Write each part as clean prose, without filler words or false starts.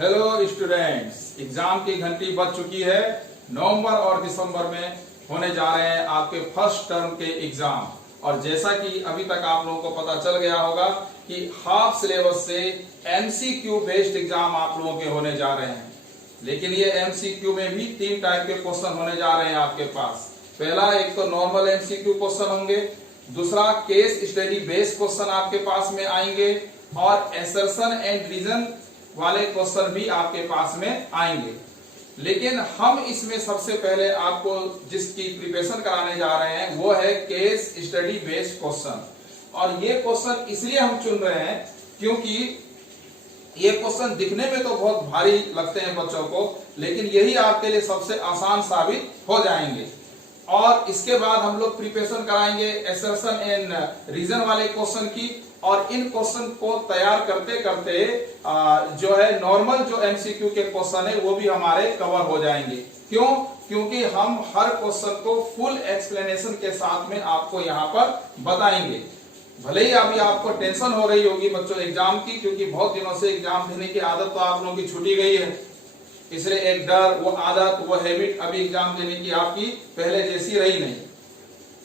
Hello students, exam की घंटी बज चुकी है। नवंबर और दिसंबर में होने जा रहे हैं आपके फर्स्ट टर्म के एग्जाम। और जैसा कि अभी तक आप लोगों को पता चल गया होगा कि हाफ सिलेबस से एमसीक्यू बेस्ड एग्जाम आप लोगों के होने जा रहे हैं। लेकिन ये एमसीक्यू में भी 3 टाइप के क्वेश्चन होने जा रहे हैं आपके पास। पहला, एक तो नॉर्मल एमसीक्यू क्वेश्चन होंगे, दूसरा केस स्टडी बेस्ड क्वेश्चन आपके पास में आएंगे, और एसर्शन एंड रीजन वाले क्वेश्चन भी आपके पास में आएंगे। लेकिन हम इसमें सबसे पहले आपको जिसकी प्रिपरेशन कराने जा रहे हैं वो है केस स्टडी बेस्ड क्वेश्चन। और ये क्वेश्चन इसलिए हम चुन रहे हैं क्योंकि ये क्वेश्चन दिखने में तो बहुत भारी लगते हैं बच्चों को, लेकिन यही आपके लिए सबसे आसान साबित हो जाएंगे। और इसके बाद हम लोग प्रिपरेशन कराएंगे एसर्शन एंड रीजन वाले क्वेश्चन की। और इन क्वेश्चन को तैयार करते करते जो है नॉर्मल जो एमसीक्यू के क्वेश्चन है वो भी हमारे कवर हो जाएंगे। क्यों? क्योंकि हम हर क्वेश्चन को फुल एक्सप्लेनेशन के साथ में आपको यहाँ पर बताएंगे। भले ही अभी आपको टेंशन हो रही होगी बच्चों एग्जाम की, क्योंकि बहुत दिनों से एग्जाम देने की आदत तो आप लोगों की छूटी गई है, इसलिए एक डर, वो आदत, वो हैबिट अभी एग्जाम देने की आपकी पहले जैसी रही नहीं।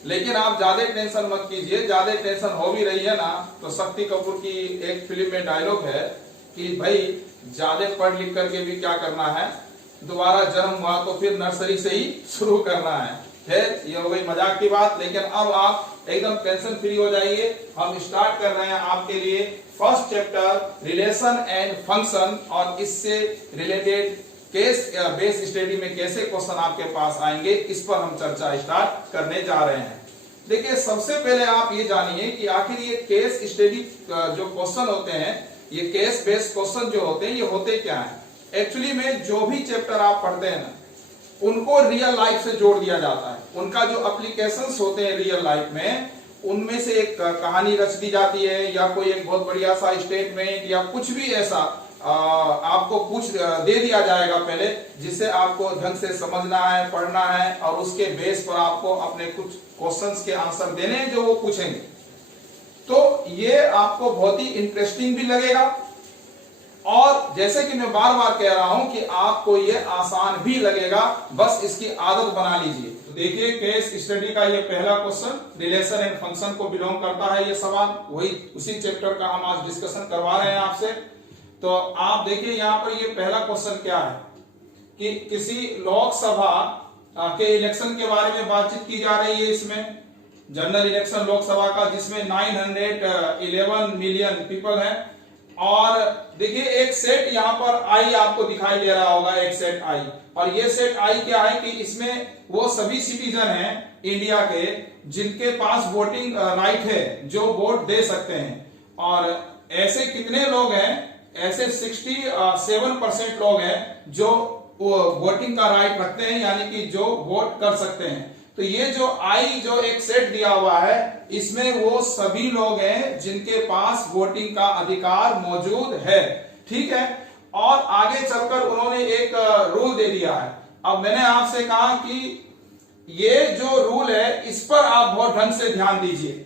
लेकिन आप ज्यादा टेंशन मत कीजिए। ज्यादा टेंशन हो भी रही है ना, तो शक्ति कपूर की एक फिल्म में डायलॉग है कि भाई ज्यादा पढ़ लिख करके भी क्या करना है, दोबारा जन्म हुआ तो फिर नर्सरी से ही शुरू करना है। फिर ये हो गई मजाक की बात, लेकिन अब आप एकदम टेंशन फ्री हो जाइए। हम स्टार्ट कर रहे हैं आपके लिए first chapter relation and function, और इससे रिलेटेड केस बेस्ड स्टडी में कैसे क्वेश्चन आपके पास आएंगे इस पर हम चर्चा स्टार्ट करने जा रहे हैं। देखिए, सबसे पहले आप ये जानिए कि आखिर ये केस स्टडी जो क्वेश्चन होते हैं, ये केस बेस्ड क्वेश्चन जो होते हैं, ये होते क्या है। एक्चुअली में जो भी चैप्टर आप पढ़ते हैं ना, उनको रियल लाइफ से जोड़ दिया जाता है। उनका जो एप्लीकेशंस होते हैं रियल लाइफ में, उनमें से एक कहानी रच दी जाती है, या कोई एक बहुत बढ़िया सा स्टेटमेंट या कुछ भी ऐसा आपको कुछ दे दिया जाएगा पहले, जिससे आपको ढंग से समझना है, पढ़ना है, और उसके बेस पर आपको अपने कुछ क्वेश्चंस के आंसर देने हैं जो वो पूछेंगे। तो ये आपको बहुत ही इंटरेस्टिंग भी लगेगा, और जैसे कि मैं बार बार कह रहा हूं कि आपको ये आसान भी लगेगा, बस इसकी आदत बना लीजिए। तो देखिए, केस स्टडी का ये पहला क्वेश्चन रिलेशन एंड फंक्शन को बिलोंग करता है। ये सवाल वही उसी चैप्टर का हम आज डिस्कशन करवा रहे हैं आपसे। तो आप देखिए यहाँ पर ये पहला क्वेश्चन क्या है कि किसी लोकसभा के इलेक्शन के बारे में बातचीत की जा रही है। इसमें जनरल इलेक्शन लोकसभा का, जिसमें 911 मिलियन पीपल है। और देखिए, एक सेट यहाँ पर आई आपको दिखाई दे रहा होगा, एक सेट आई। और ये सेट आई क्या है कि इसमें वो सभी सिटीजन हैं इंडिया के जिनके पास वोटिंग राइट है, जो वोट दे सकते हैं। और ऐसे कितने लोग हैं? ऐसे 67% लोग हैं जो वोटिंग का राइट रखते हैं, यानी कि जो वोट कर सकते हैं। तो ये जो आई जो एक सेट दिया हुआ है, इसमें वो सभी लोग हैं जिनके पास वोटिंग का अधिकार मौजूद है। ठीक है। और आगे चलकर उन्होंने एक रूल दे दिया है। अब मैंने आपसे कहा कि ये जो रूल है, इस पर आप बहुत ढंग से ध्यान दीजिए,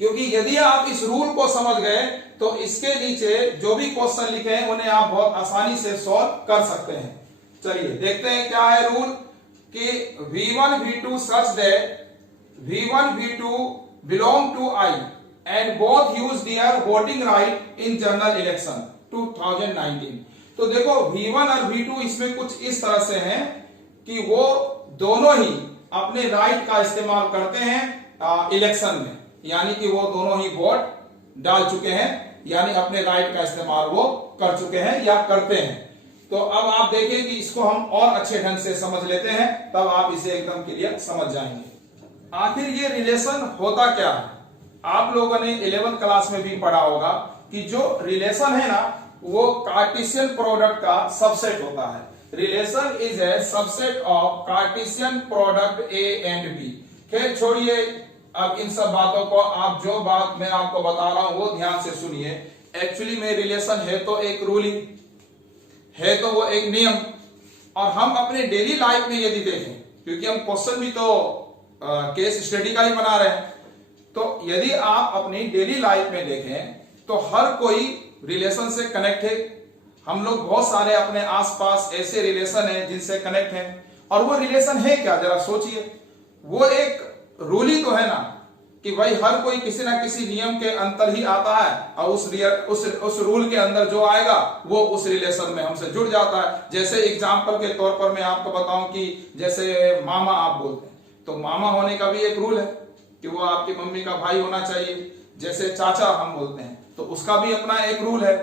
क्योंकि यदि आप इस रूल को समझ गए तो इसके नीचे जो भी क्वेश्चन लिखे हैं उन्हें आप बहुत आसानी से सॉल्व कर सकते हैं। चलिए देखते हैं क्या है रूल कि V1 V2 such that V1 V2 belong to I and both use their voting right in general election 2019। तो देखो, V1 और V2 इसमें कुछ इस तरह से हैं कि वो दोनों ही अपने राइट का इस्तेमाल करते हैं इलेक्शन में, यानी कि वो दोनों ही वोट डाल चुके हैं, यानी अपने राइट का इस्तेमाल वो कर चुके हैं या करते हैं। तो अब आप देखिए कि इसको हम और अच्छे ढंग से समझ लेते हैं, तब आप इसे एकदम क्लियर समझ जाएंगे। आखिर ये रिलेशन होता क्या है? आप लोगों ने 11th क्लास में भी पढ़ा होगा कि जो रिलेशन है ना, वो कार्टेशियन प्रोडक्ट का सबसेट होता है। Relation is a subset of Cartesian product A and B. खैर छोड़िए, अब इन सब बातों को, आप जो बात मैं आपको बता रहा हूं वो ध्यान से सुनिए। एक्चुअली में रिलेशन है तो एक रूलिंग है, तो वो एक नियम। और हम अपने डेली लाइफ में यदि देखें, क्योंकि हम क्वेश्चन भी तो केस स्टडी का ही बना रहे हैं, तो यदि आप अपनी डेली लाइफ में देखें तो हर कोई रिलेशन से कनेक्ट है, हम लोग बहुत सारे अपने आसपास ऐसे रिलेशन हैं जिनसे कनेक्ट हैं, और वो रिलेशन है क्या, जरा सोचिए। वो एक रूल ही तो है ना कि भाई हर कोई किसी ना किसी नियम के अंतर ही आता है, और उस रूल के अंदर जो आएगा वो उस रिलेशन में हमसे जुड़ जाता है। जैसे एग्जाम्पल के तौर पर मैं आपको बताऊं कि जैसे मामा आप बोलते हैं, तो मामा होने का भी एक रूल है कि वो आपकी मम्मी का भाई होना चाहिए। जैसे चाचा हम बोलते हैं तो उसका भी अपना एक रूल है।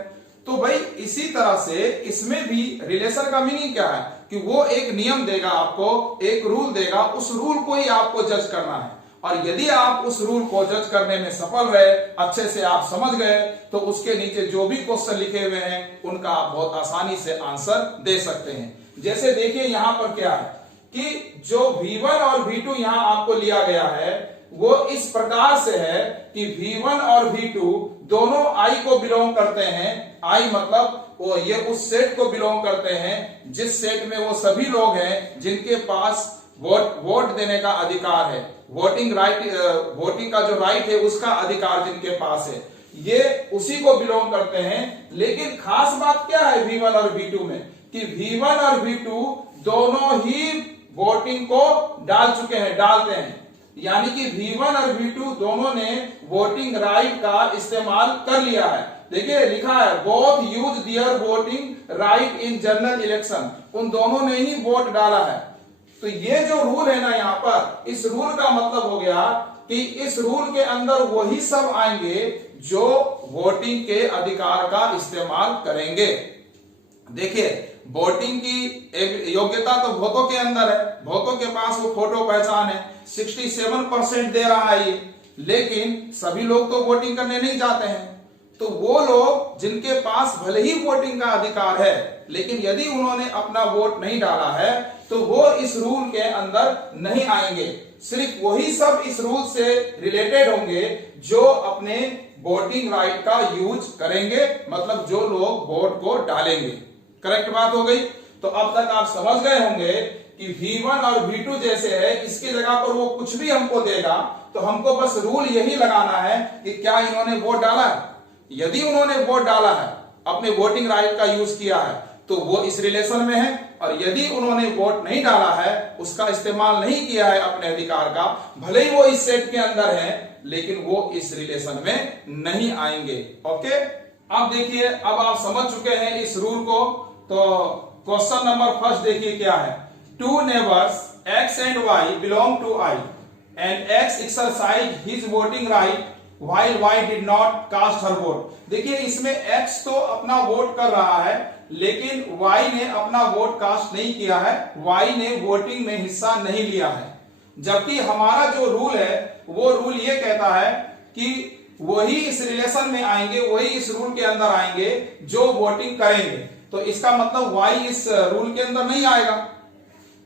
तो भाई इसी तरह से इसमें भी रिलेशन का मीनिंग क्या है कि वो एक नियम देगा आपको, एक रूल देगा, उस रूल को ही आपको जज करना है। और यदि आप उस रूल को जज करने में सफल रहे, अच्छे से आप समझ गए, तो उसके नीचे जो भी क्वेश्चन लिखे हुए हैं उनका आप बहुत आसानी से आंसर दे सकते हैं। जैसे देखिए यहां पर क्या है कि जो V1 और V2 यहां आपको लिया गया है वो इस प्रकार से है कि V1 और V2 दोनों I को बिलोंग करते हैं। I मतलब वो ये उस सेट को बिलोंग करते हैं जिस सेट में वो सभी लोग हैं जिनके पास वोट देने का अधिकार है, वोटिंग का जो राइट है उसका अधिकार जिनके पास है, ये उसी को बिलोंग करते हैं। लेकिन खास बात क्या है V1 और V2 में कि V1 और V2 दोनों ही वोटिंग को डालते हैं, यानी कि V1 और V2 दोनों ने वोटिंग राइट का इस्तेमाल कर लिया है। देखिए लिखा है both use their voting right in general election, उन दोनों ने ही वोट डाला है। तो ये जो रूल है ना यहाँ पर, इस रूल का मतलब हो गया कि इस रूल के अंदर वही सब आएंगे जो वोटिंग के अधिकार का इस्तेमाल करेंगे। देखिए वोटिंग की योग्यता तो वोटों के अंदर है, वोटों के पास वो फोटो पहचान है, 67% दे रहा है ये, लेकिन सभी लोग तो वोटिंग करने नहीं जाते हैं। तो वो लोग जिनके पास भले ही वोटिंग का अधिकार है लेकिन यदि उन्होंने अपना वोट नहीं डाला है तो वो इस रूल के अंदर नहीं आएंगे। सिर्फ वही सब इस रूल से रिलेटेड होंगे जो अपने वोटिंग राइट का यूज करेंगे, मतलब जो लोग वोट को डालेंगे। करेक्ट बात हो गई। तो अब तक आप समझ गए होंगे कि V1 और V2 जैसे है, इसकी जगह पर वो कुछ भी हमको देगा तो हमको बस रूल यही लगाना है कि क्या इन्होंने वोट डाला है। यदि उन्होंने वोट डाला है, अपने वोटिंग राइट का यूज किया है, तो वो इस रिलेशन में है, और यदि उन्होंने वोट नहीं डाला है, उसका इस्तेमाल नहीं किया है अपने अधिकार का, भले ही वो इस सेट के अंदर है लेकिन वो इस रिलेशन में नहीं आएंगे। ओके, अब देखिए, अब आप समझ चुके हैं इस रूल को। तो क्वेश्चन नंबर फर्स्ट देखिए क्या है। Two neighbours X and Y belong to I and X exercised his voting right while Y did not cast her vote। देखिए इसमें X तो अपना वोट कर रहा है लेकिन Y ने अपना वोट कास्ट नहीं किया है, Y ने वोटिंग में हिस्सा नहीं लिया है। जबकि हमारा जो रूल है वो रूल ये कहता है कि वही इस रिलेशन में आएंगे, वही इस रूल के अंदर आएंगे जो वोटिंग करेंगे। तो इसका मतलब Y इस रूल के अंदर नहीं आएगा।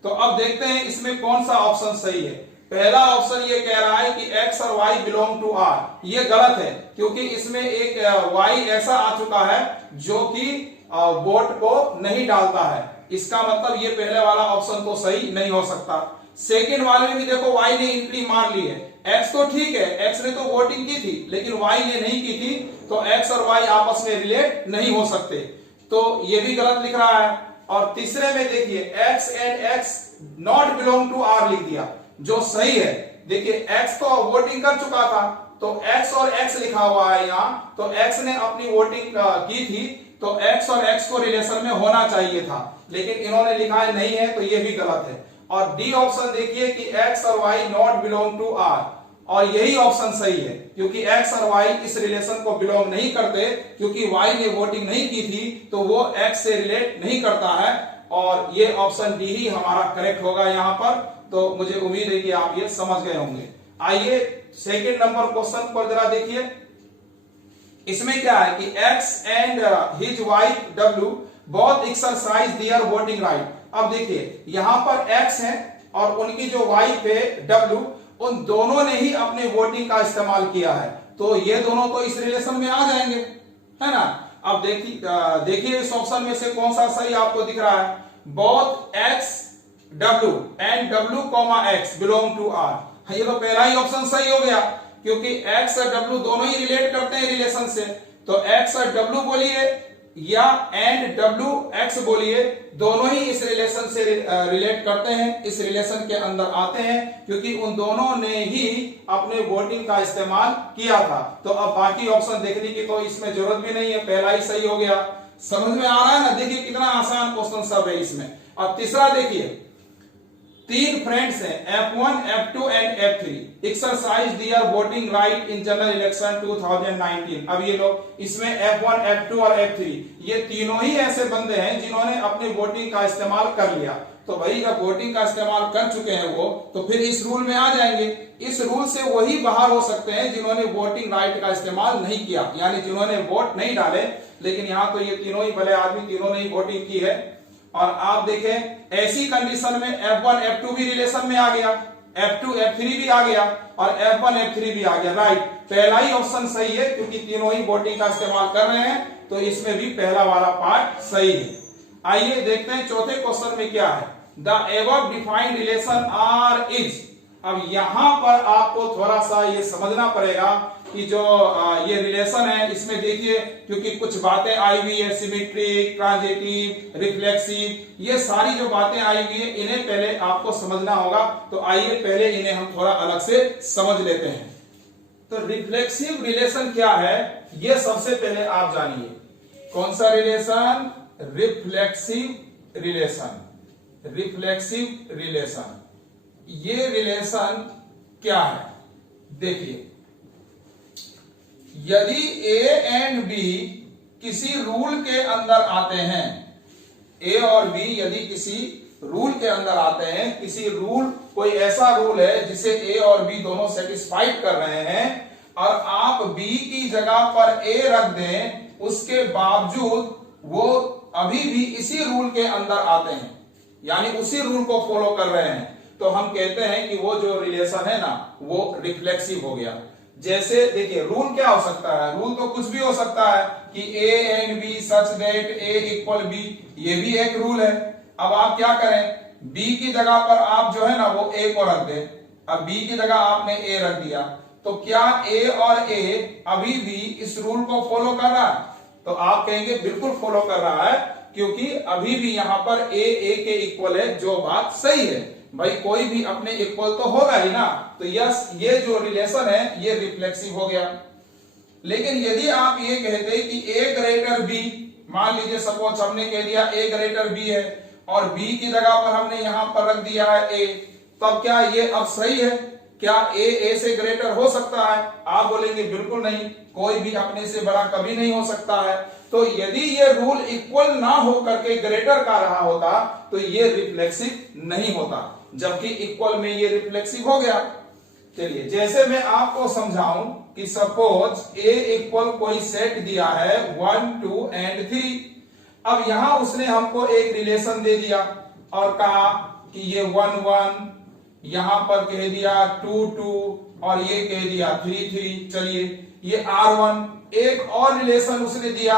तो अब देखते हैं इसमें कौन सा ऑप्शन सही है। पहला ऑप्शन ये कह रहा है कि X और Y बिलोंग टू R, ये गलत है क्योंकि इसमें एक Y ऐसा आ चुका है जो कि वोट को नहीं डालता है। इसका मतलब ये पहले वाला ऑप्शन तो सही नहीं हो सकता। सेकंड वाले में भी देखो Y ने एंट्री मार ली है, X तो ठीक है, X ने तो वोटिंग की थी लेकिन Y ने नहीं की थी, तो X और Y आपस में रिलेट नहीं हो सकते, तो ये भी गलत लिख रहा है। और तीसरे में देखिए X and X not belong to R लिख दिया, जो सही है। देखिए X तो वोटिंग कर चुका था तो X और X लिखा हुआ है यहाँ, तो X ने अपनी वोटिंग की थी तो X और X को रिलेशन में होना चाहिए था, लेकिन इन्होंने लिखा है नहीं है, तो ये भी गलत है। और डी ऑप्शन देखिए कि X और Y not belong to R, और यही ऑप्शन सही है क्योंकि X और Y इस रिलेशन को बिलोंग नहीं करते, क्योंकि Y ने वोटिंग नहीं की थी तो वो X से रिलेट नहीं करता है, और ये ऑप्शन डी ही हमारा करेक्ट होगा यहाँ पर। तो मुझे उम्मीद है कि आप ये समझ गए होंगे। आइए सेकंड नंबर क्वेश्चन पर जरा देखिए। इसमें क्या है कि X and his wife W both exercise their voting right. अब देखिए यहां पर X है और उनकी जो वाइफ है W, उन दोनों ने ही अपने वोटिंग का इस्तेमाल किया है, तो ये दोनों तो इस रिलेशन में आ जाएंगे, है ना। अब देखिए इस ऑप्शन में से कौन सा सही आपको दिख रहा है। Both X W and W, X belong to R, ये तो पहला ही ऑप्शन सही हो गया क्योंकि X और W दोनों ही रिलेट करते हैं रिलेशन से। तो X और W बोलिए या एंड डब्ल्यू एक्स बोलिए, दोनों ही इस रिलेशन से रिलेट करते हैं, इस रिलेशन के अंदर आते हैं, क्योंकि उन दोनों ने ही अपने वोटिंग का इस्तेमाल किया था। तो अब बाकी ऑप्शन देखने की तो इसमें जरूरत भी नहीं है, पहला ही सही हो गया। समझ में आ रहा है ना? देखिए कितना आसान क्वेश्चन सब है इसमें। अब तीसरा देखिए, 3 फ्रेंड्स हैं F1, F2 and F3 exercise their voting right in general election 2019। अब ये लोग इसमें F1, F2 और F3 ये तीनों ही ऐसे बंदे हैं जिन्होंने अपने वोटिंग का इस्तेमाल कर लिया। तो भाई जब वोटिंग का इस्तेमाल कर चुके हैं वो, तो फिर इस रूल में आ जाएंगे। इस रूल से वही बाहर हो सकते हैं जिन्होंने वोटिंग राइट का इस्तेमाल नहीं किया, यानी जिन्होंने वोट नहीं डाले। लेकिन यहां तो ये तीनों ही भले आदमी, तीनों ने ही वोटिंग की है। और आप देखें ऐसी कंडीशन में F1, F2 भी रिलेशन में आ गया, F2, F3 भी आ गया और F1, F3 भी आ गया। राइट, पहला ही ऑप्शन सही है क्योंकि तीनों ही वोटिंग का इस्तेमाल कर रहे हैं, तो इसमें भी पहला वाला पार्ट सही है। आइए देखते हैं चौथे क्वेश्चन में क्या है। The above defined relation R is. अब यहां पर आपको थोड़ा सा ये समझना पड़ेगा कि जो ये रिलेशन है इसमें देखिए, क्योंकि कुछ बातें आई हुई है, सिमेट्रिक, ट्रांजिटिव, रिफ्लेक्सिव, ये सारी जो बातें आई हुई है इन्हें पहले आपको समझना होगा। तो आइए पहले इन्हें हम थोड़ा अलग से समझ लेते हैं। तो रिफ्लेक्सिव रिलेशन क्या है ये सबसे पहले आप जानिए। कौन सा relation? Reflexive relation. Reflexive relation, ये रिलेशन क्या है? देखिए, यदि ए एंड बी किसी रूल के अंदर आते हैं, ए और बी यदि किसी रूल के अंदर आते हैं, किसी रूल, कोई ऐसा रूल है जिसे ए और बी दोनों सेटिस्फाइड कर रहे हैं, और आप बी की जगह पर ए रख दें, उसके बावजूद वो अभी भी इसी रूल के अंदर आते हैं, यानी उसी रूल को फॉलो कर रहे हैं, तो हम कहते हैं कि वो जो रिलेशन है ना वो रिफ्लेक्सिव हो गया। जैसे देखिए, रूल क्या हो सकता है? रूल तो कुछ भी हो सकता है कि A and B such that A equal B, ये भी एक रूल है। अब आप क्या करें, बी की जगह पर आप जो है ना वो ए को रख दें। अब बी की जगह आपने ए रख दिया, तो क्या ए और ए अभी भी इस रूल को फॉलो कर रहा है? तो आप कहेंगे बिल्कुल फॉलो कर रहा है, क्योंकि अभी भी यहां पर ए के इक्वल है, जो बात सही है। भाई कोई भी अपने इक्वल तो होगा ही ना, तो यस, ये जो रिलेशन है ये रिफ्लेक्सिव हो गया। लेकिन यदि आप ये कहते कि ए ग्रेटर बी, मान लीजिए सपोज हमने कह दिया ए ग्रेटर बी है और बी की जगह पर हमने यहां पर रख दिया है ए, तब क्या ये अब सही है? क्या ए से ग्रेटर हो सकता है? आप बोलेंगे बिल्कुल नहीं, कोई भी अपने से बड़ा कभी नहीं हो सकता है। तो यदि ये रूल इक्वल ना हो करके ग्रेटर का रहा होता तो ये रिफ्लेक्सिव नहीं होता, जबकि इक्वल में ये रिफ्लेक्सिव हो गया। चलिए, जैसे मैं आपको समझाऊं कि सपोज ए इक्वल कोई सेट दिया है 1, 2 एंड 3। अब यहां उसने हमको एक रिलेशन दे दिया और कहा कि ये 1, 1, यहां पर कह दिया 2, 2 और ये कह दिया 3, 3। चलिए, ये R1। एक और रिलेशन उसने दिया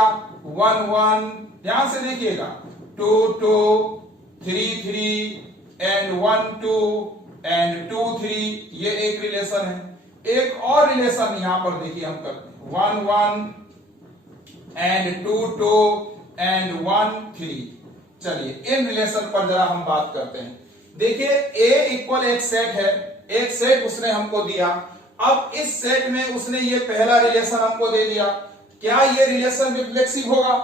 1, 1, ध्यान से देखिएगा, 2, 2, 3, 3 एंड 1, 2 एंड 2, 3, ये एक रिलेशन है। एक और रिलेशन यहां पर देखिए हम करते हैं 1, 1 एंड 2, 2 एंड 1, 3। चलिए, इन रिलेशन पर जरा हम बात करते हैं। देखिए, ए इक्वल एक सेट है, एक सेट उसने हमको दिया। अब इस सेट में उसने ये पहला रिलेशन हमको दे दिया, क्या ये रिलेशन रिफ्लेक्सिव होगा?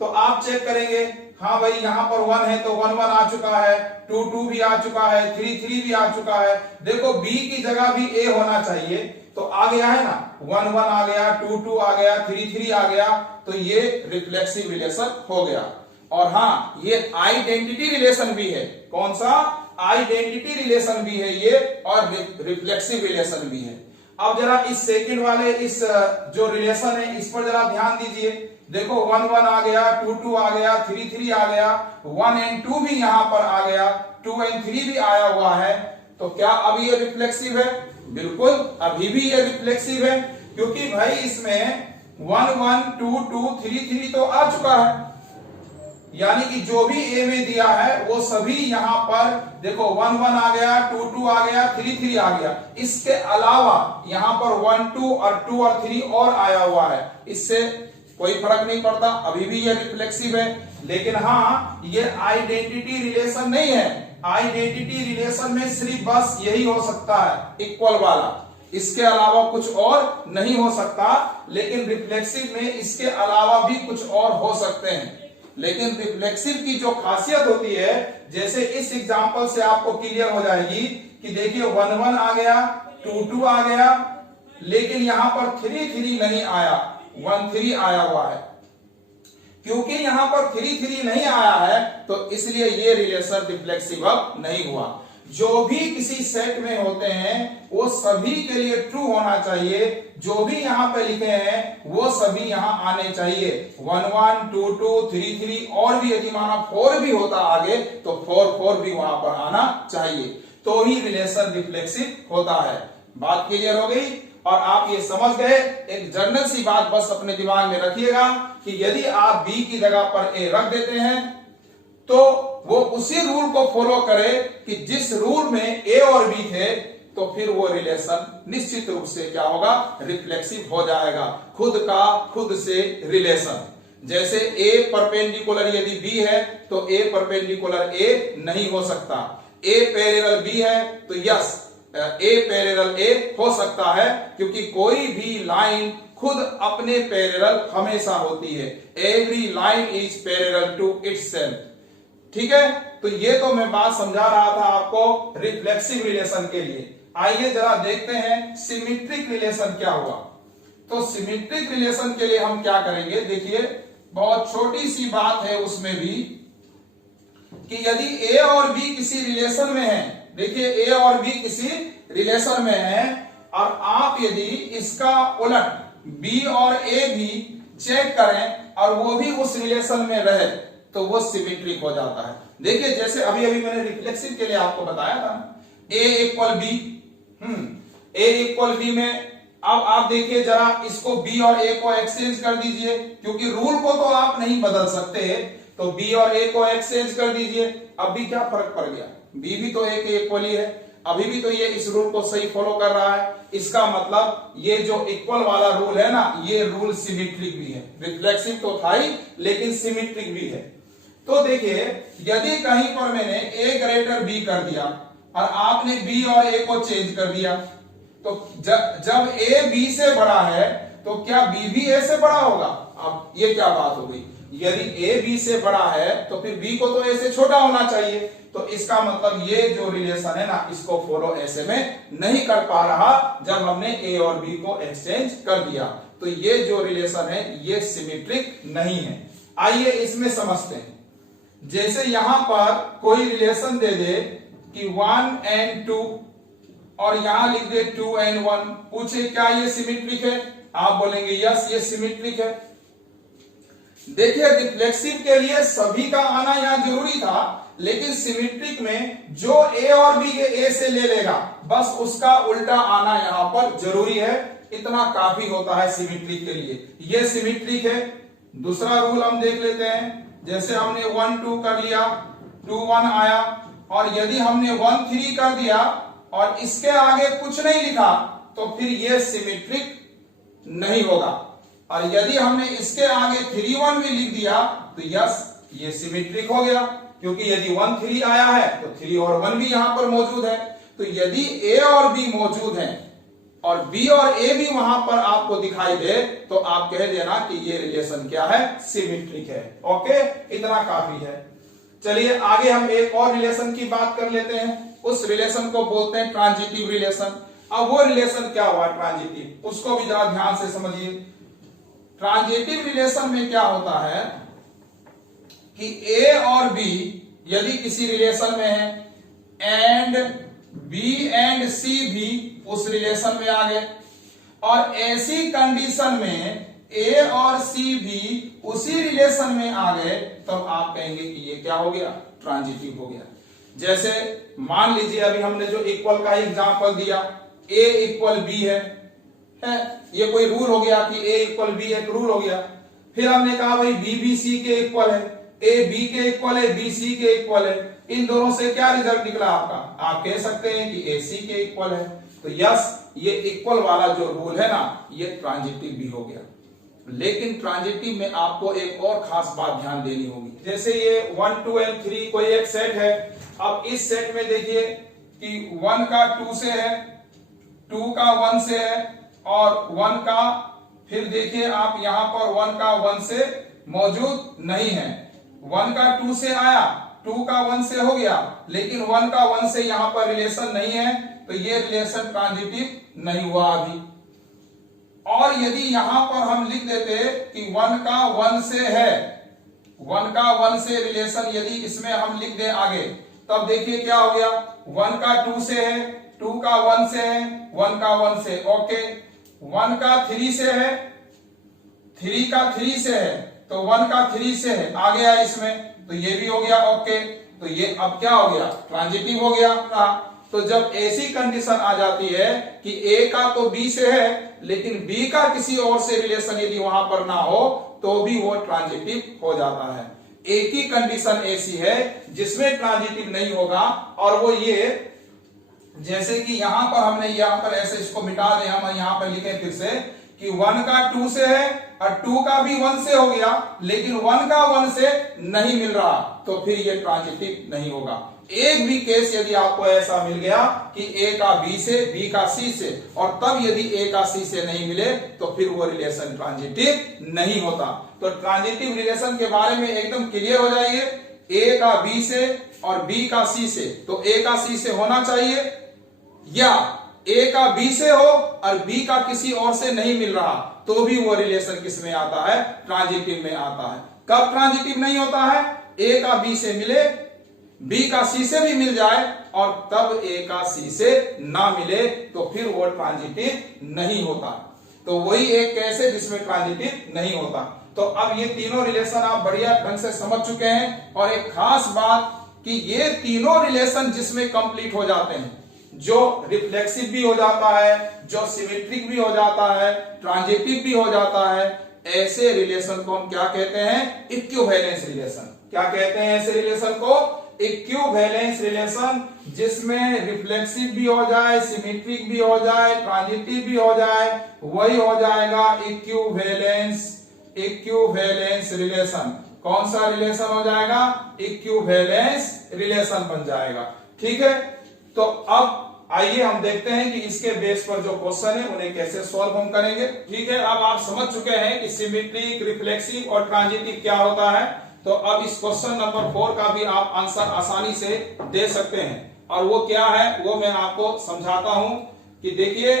तो आप चेक करेंगे, हाँ भाई यहां पर 1 है तो 1, 1 आ चुका है, 2, 2 भी आ चुका है, 3, 3 भी आ चुका है। देखो, बी की जगह भी ए होना चाहिए, तो आ गया है ना, 1, 1 आ गया, 2, 2 आ गया, 3, 3 आ गया, तो ये रिफ्लेक्सिव रिलेशन हो गया। और हाँ, ये आइडेंटिटी रिलेशन भी है। कौन सा? आइडेंटिटी रिलेशन भी है ये, और रिफ्लेक्सिव रिलेशन भी है। अब जरा इस सेकंड वाले इस जो रिलेशन है इस पर जरा ध्यान दीजिए। देखो, 1, 1 आ गया, 2, 2 आ गया, 3, 3 आ गया, 1 एंड 2 भी यहां पर आ गया, 2 एंड 3 भी आया हुआ है। तो क्या अब ये रिफ्लेक्सिव है? बिल्कुल, अभी भी ये रिफ्लेक्सिव है, क्योंकि भाई इसमें 1, 1, 2, 2, 3, 3 तो आ चुका है, यानी कि जो भी ए में दिया है वो सभी यहां पर देखो 1, 1 आ गया, 2, 2 आ गया, 3, 3 आ गया। इसके अलावा यहां पर 1, 2 और 2 और 3 और आया हुआ है। इससे कोई फर्क नहीं पड़ता, अभी भी ये रिफ्लेक्सिव है। लेकिन हाँ, ये आइडेंटिटी रिलेशन नहीं है। आइडेंटिटी रिलेशन में सिर्फ बस यही हो सकता है, इक्वल वाला, इसके अलावा कुछ और नहीं हो सकता। लेकिन रिफ्लेक्सिव में इसके अलावा भी कुछ और हो सकते हैं। लेकिन रिफ्लेक्सिव की जो खासियत होती है, जैसे इस एग्जांपल से आपको क्लियर हो जाएगी कि देखिए 1 1 आ गया, 2 2 आ गया, लेकिन यहां पर 3 3 नहीं आया, 1 3 आया हुआ है। क्योंकि यहां पर 3 3 नहीं आया है, तो इसलिए ये रिलेशन रिफ्लेक्सिव अब नहीं हुआ। जो भी किसी सेट में होते हैं वो सभी के लिए ट्रू होना चाहिए। जो भी यहां पे लिखे हैं वो सभी यहां आने चाहिए। 1 1 2 2 3 3 और भी यदि माना 4 भी होता आगे तो 4 4 भी वहां पर आना चाहिए, तो ही रिलेशन रिफ्लेक्सिव होता है। बात क्लियर हो गई और आप ये समझ गए। एक जनरल सी बात बस अपने दिमाग में रखिएगा कि यदि आप बी की जगह पर ए रख देते हैं तो वो उसी रूल को फॉलो करे कि जिस रूल में ए और बी थे, तो फिर वो रिलेशन निश्चित रूप से क्या होगा, रिफ्लेक्सिव हो जाएगा। खुद का खुद से रिलेशन, जैसे ए परपेंडिकुलर यदि बी है तो ए परपेंडिकुलर ए नहीं हो सकता। ए पैरेलल बी है तो यस ए पैरेलल ए हो सकता है, क्योंकि कोई भी लाइन खुद अपने पैरेलल हमेशा होती है। Every line is parallel to itself. ठीक है, तो ये तो मैं बात समझा रहा था आपको रिफ्लेक्सिव रिलेशन के लिए। आइए जरा देखते हैं सिमेट्रिक रिलेशन क्या हुआ। तो सिमेट्रिक रिलेशन के लिए हम क्या करेंगे, देखिए बहुत छोटी सी बात है उसमें भी कि यदि ए और बी किसी रिलेशन में है, देखिए ए और बी किसी रिलेशन में है और आप यदि इसका उलट बी और ए भी चेक करें और वो भी उस रिलेशन में रहे तो वो सिमेट्रिक हो जाता है। देखिए जैसे अभी अभी मैंने रिफ्लेक्सिव के लिए आपको बताया था ए इक्वल बी, ए इक्वल बी में अब आप देखिए जरा इसको बी और ए को एक्सचेंज कर दीजिए, क्योंकि रूल को तो आप नहीं बदल सकते, तो बी और ए को एक्सचेंज कर दीजिए। अब भी क्या फर्क पड़ गया, बी भी तो ए के इक्वल ही है, अभी भी तो ये इस रूल को सही फॉलो कर रहा है। इसका मतलब ये जो इक्वल वाला रूल है ना, ये रूल सिमेट्रिक भी है। रिफ्लेक्सिव तो था ही लेकिन सिमेट्रिक भी है। तो देखिए यदि कहीं पर मैंने a ग्रेटर b कर दिया और आपने b और a को चेंज कर दिया, तो जब a b से बड़ा है तो क्या b भी a से बड़ा होगा? अब ये क्या बात हो गई, यदि a b से बड़ा है तो फिर b को तो a से छोटा होना चाहिए। तो इसका मतलब ये जो रिलेशन है ना, इसको फॉलो ऐसे में नहीं कर पा रहा जब हमने a और b को एक्सचेंज कर दिया। तो ये जो रिलेशन है ये सिमेट्रिक नहीं है। आइए इसमें समझते हैं। जैसे यहां पर कोई रिलेशन दे दे कि 1 and 2 और यहां लिख दे 2 and 1, पूछे क्या ये सिमेट्रिक है? आप बोलेंगे यस ये सिमेट्रिक है। देखिए रिफ्लेक्सिव के लिए सभी का आना यहां जरूरी था, लेकिन सिमेट्रिक में जो a और b के a से ले लेगा बस उसका उल्टा आना यहां पर जरूरी है। इतना काफी होता है सिमेट्रिक के लिए, ये सिमेट्रिक है। दूसरा रूल हम देख लेते हैं। जैसे हमने 1 2 कर लिया, 2 1 आया, और यदि हमने 1 3 कर दिया और इसके आगे कुछ नहीं लिखा तो फिर यह सिमेट्रिक नहीं होगा। और यदि हमने इसके आगे 3 1 भी लिख दिया तो यस ये सिमेट्रिक हो गया, क्योंकि यदि 1 3 आया है तो 3 और 1 भी यहां पर मौजूद है। तो यदि a और b मौजूद हैं और b और a भी वहां पर आपको दिखाई दे तो आप कह देना कि ये रिलेशन क्या है, सिमेट्रिक है। ओके, इतना काफी है। चलिए आगे हम एक और रिलेशन की बात कर लेते हैं। उस रिलेशन को बोलते हैं ट्रांजिटिव रिलेशन। अब वो रिलेशन क्या हुआ ट्रांजिटिव, उसको भी जरा ध्यान से समझिए। ट्रांजिटिव रिलेशन में क्या होता है कि a और b यदि किसी रिलेशन में है एंड b एंड c भी उस रिलेशन में आ गए, और ऐसी कंडीशन में a और c भी उसी रिलेशन में आ गए, तो आप कहेंगे कि ये क्या हो गया, ट्रांजिटिव हो गया। जैसे मान लीजिए अभी हमने जो इक्वल का एग्जांपल दिया, a इक्वल b है, ये कोई रूल हो गया कि a इक्वल b एक रूल हो गया। फिर हमने कहा भाई b भी c के इक्वल है, a b के इक्वल है, b c के इक्वल है। इन दोनों से क्या रिजल्ट निकला आपका, आप कह सकते हैं कि a c के इक्वल है। तो यस ये इक्वल वाला जो रूल है ना, ये ट्रांजिटिव भी हो गया। लेकिन ट्रांजिटिव में आपको एक और खास बात ध्यान देनी होगी। जैसे ये 1, 2 एंड 3 कोई एक सेट है। अब इस सेट में देखिए कि 1 का 2 से है, 2 का 1 से है और 1 का, फिर देखिए आप यहां पर 1 का 1 से मौजूद नहीं है। 1 का 2 से आया, 2 का 1 से हो गया, लेकिन 1 का 1 से यहां पर रिलेशन नहीं है, तो ये रिलेशन ट्रांजिटिव नहीं हुआ अभी। और यदि यहां पर हम लिख देते कि 1 का 1 से है, 1 का 1 से रिलेशन यदि इसमें हम लिख दें आगे, तब देखिए क्या हो गया, 1 का 2 से है, 2 का 1 से है, 1 का 1 से, ओके। 1 का 3 से है, 3 का 3 से है, तो 1 का 3 से है, आ गया इसमें, तो ये भी हो गया, ओके। तो ये अब क्या हो गया, ट्रांजिटिव हो गया। तो जब ऐसी कंडीशन आ जाती है कि ए का तो बी से है, लेकिन बी का किसी और से रिलेशन यदि वहां पर ना हो, तो भी वो ट्रांजिटिव हो जाता है। एक ही कंडीशन ऐसी है जिसमें ट्रांजिटिव नहीं होगा, और वो ये, जैसे कि यहां पर हमने यहां पर ऐसे इसको मिटा दें, हम यहां पर लिखें फिर से कि 1 का 2 से है और 2 का भी 1 से हो गया, लेकिन 1 का 1 से नहीं मिल रहा, तो फिर ये ट्रांजिटिव नहीं होगा। एक भी केस यदि आपको ऐसा मिल गया कि ए का बी से, बी का सी से, और तब यदि ए का सी से नहीं मिले, तो फिर वो रिलेशन ट्रांजिटिव नहीं होता। तो ट्रांजिटिव रिलेशन के बारे में एकदम क्लियर हो जाइए। ए का बी से और बी का सी से, तो ए का सी से होना चाहिए, या ए का बी से हो और बी का किसी और से नहीं मिल रहा, तो भी वो रिलेशन किस में आता है, ट्रांजिटिव में आता है। कब ट्रांजिटिव नहीं होता है, ए का बी से मिले, बी का सी से भी मिल जाए, और तब ए का सी से ना मिले, तो फिर वो ट्रांजिटिव नहीं होता। तो वही एक केस है जिसमें ट्रांजिटिव नहीं होता। तो अब ये तीनों रिलेशन आप बढ़िया ढंग से समझ चुके हैं। और एक खास बात कि ये तीनों रिलेशन जिसमें कंप्लीट हो जाते हैं, जो रिफ्लेक्सिव भी हो जाता है, जो सिमेट्रिक भी हो जाता है, ट्रांजिटिव भी हो जाता है, ऐसे रिलेशन को हम क्या कहते हैं, इक्विवेलेंस रिलेशन। क्या कहते हैं ऐसे रिलेशन को, इक्विवेलेंस रिलेशन, जिसमें रिफ्लेक्सिव भी हो जाए, सिमेट्रिक भी हो जाए, ट्रांजिटिव भी हो जाए, वही हो जाएगा इक्विवेलेंस रिलेशन। कौन सा रिलेशन हो जाएगा, इक्विवेलेंस रिलेशन बन जाएगा। ठीक है, तो अब आइए हम देखते हैं कि इसके बेस पर जो क्वेश्चन है उन्हें कैसे सॉल्व हम करेंगे। ठीक है, अब आप समझ चुके हैं कि सिमेट्रिक, रिफ्लेक्सिव और ट्रांजिटिव क्या होता है। तो अब इस क्वेश्चन नंबर 4 का भी आप आंसर आसानी से दे सकते हैं, और वो क्या है वो मैं आपको समझाता हूं। कि देखिए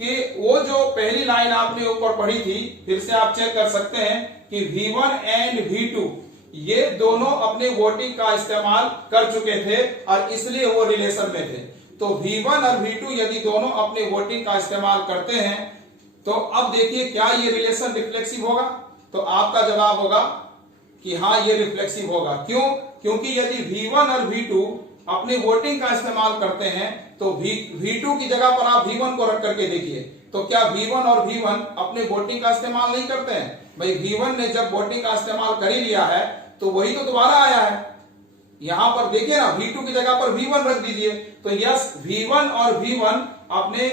कि वो जो पहली लाइन आपने ऊपर पढ़ी थी, फिर से आप चेक कर सकते हैं कि V1 एंड V2 ये दोनों अपने वोटिंग का इस्तेमाल कर चुके थे, और इसलिए वो रिलेशन में थे। तो V1 और V2 यदि दोनों अपने वोटिंग का इस्तेमाल करते हैं, तो अब देखिए क्या ये रिलेशन रिफ्लेक्सिव होगा। तो आपका जवाब होगा कि हाँ ये रिफ्लेक्सिव होगा। क्यों, क्योंकि यदि V1 और V2 अपने वोटिंग का इस्तेमाल करते हैं, तो V2 की जगह पर आप V1 को रख करके देखिए, तो क्या V1 और V1 अपने वोटिंग का इस्तेमाल नहीं करते हैं। भाई V1 ने जब वोटिंग का इस्तेमाल कर ही लिया है, तो वही तो दोबारा आया है। यहां पर देखिए ना, V2 की जगह पर V1 रख दीजिए, तो यस V1 और V1 अपने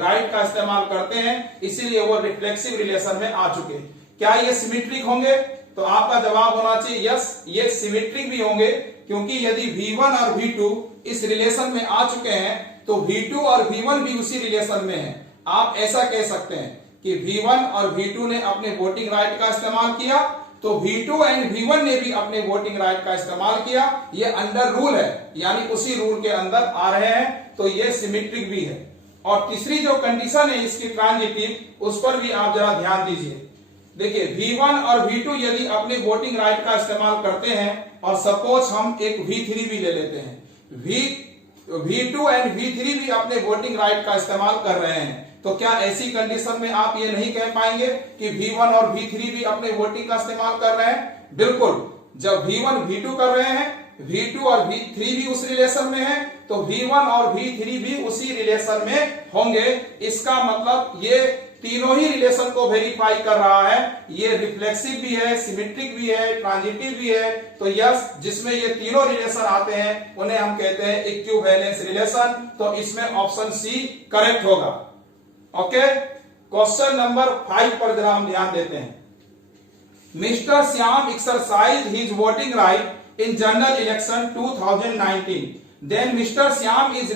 राइट का इस्तेमाल करते हैं, इसीलिए वो रिफ्लेक्सिव रिलेशन में आ चुके। क्या ये सिमेट्रिक होंगे, तो आपका जवाब होना चाहिए यस, ये सिमेट्रिक भी होंगे, क्योंकि यदि V1 और V2 इस रिलेशन में आ चुके हैं, तो V2 और V1 भी उसी रिलेशन में है। आप ऐसा कह सकते हैं कि V1 और V2 ने अपने वोटिंग राइट का इस्तेमाल किया, तो V2 एंड V1 ने भी अपने वोटिंग राइट का इस्तेमाल किया। ये अंडर रूल है, यानी उसी रूल के अंदर आ रहे हैं, तो ये सिमेट्रिक भी है। और तीसरी जो कंडीशन है इसकी ट्रांजिटिव, उस पर भी आप जरा ध्यान दीजिए। देखिए V1 और V2 यदि अपने वोटिंग राइट का इस्तेमाल करते हैं, और सपोज हम एक V3 भी ले लेते हैं, V2 एंड V3 भी अपने वोटिंग राइट का इस्तेमाल कर रहे हैं, तो क्या ऐसी कंडीशन में आप ये नहीं कह पाएंगे कि V1 और V3 भी अपने वोटिंग का इस्तेमाल कर रहे हैं। बिल्कुल, जब V1 V2 कर रहे हैं, V2 और V3 भी उस रिलेशन में है, तो V1 और V3 भी उसी रिलेशन में होंगे। इसका मतलब ये तीनों ही रिलेशन को वेरीफाई कर रहा है। ये रिफ्लेक्सिव भी है, सिमेट्रिक भी है, ट्रांजिटिव भी है। तो यस, जिसमें ये तीनों रिलेशन आते हैं उन्हें हम कहते हैं इक्विवेलेंस रिलेशन। तो इसमें ऑप्शन सी करेक्ट होगा। ओके, क्वेश्चन नंबर 5 पर जरा हम ध्यान देते हैं। Mister Shyam exercise his voting right in general election 2019, then mister Shyam is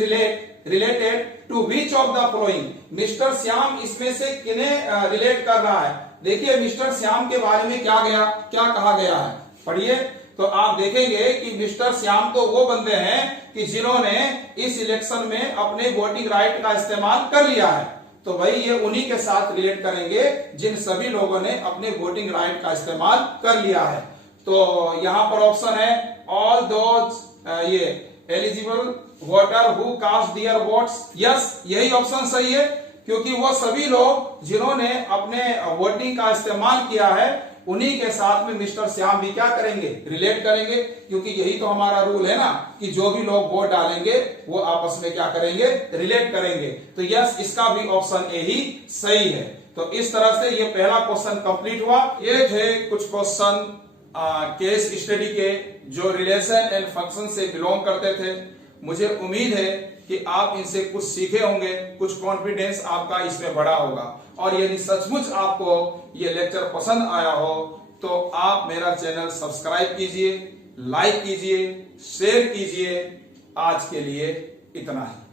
related to which of the following. Mister Shyam इसमें से किन्हें रिलेट कर रहा है? देखिए मिस्टर श्याम के बारे में क्या कहा गया है, पढ़िए। तो आप देखेंगे कि मिस्टर श्याम तो वो बंदे हैं कि जिन्होंने इस इलेक्शन में अपने वोटिंग राइट का इस्तेमाल कर लिया है। तो भाई ये उन्हीं के साथ रिलेट करेंगे जिन सभी लोगों ने अपने वोटिंग राइट का इस्तेमाल कर लिया है। तो यहां पर ऑप्शन है ऑल दोज ये eligible voter who cast their votes. Yes, यही ऑप्शन सही है, क्योंकि वो सभी लोग जिन्होंने अपने वोटिंग का इस्तेमाल किया है उन्हीं के साथ में मिस्टर श्याम भी क्या करेंगे, रिलेट करेंगे, क्योंकि यही तो हमारा रूल है ना कि जो भी लोग वोट डालेंगे वो आपस में क्या करेंगे, रिलेट करेंगे। तो यस, इसका भी ऑप्शन ए ही सही है। तो इस तरह से ये पहला क्वेश्चन कंप्लीट हुआ। ये थे कुछ क्वेश्चन केस स्टडी के जो रिलेशन एंड फंक्शन से बिलोंग करते थे। मुझे उम्मीद है कि आप इनसे कुछ सीखे होंगे, कुछ कॉन्फिडेंस आपका इसमें बढ़ा होगा। और यदि सचमुच आपको ये लेक्चर पसंद आया हो तो आप मेरा चैनल सब्सक्राइब कीजिए, लाइक कीजिए, शेयर कीजिए। आज के लिए इतना ही।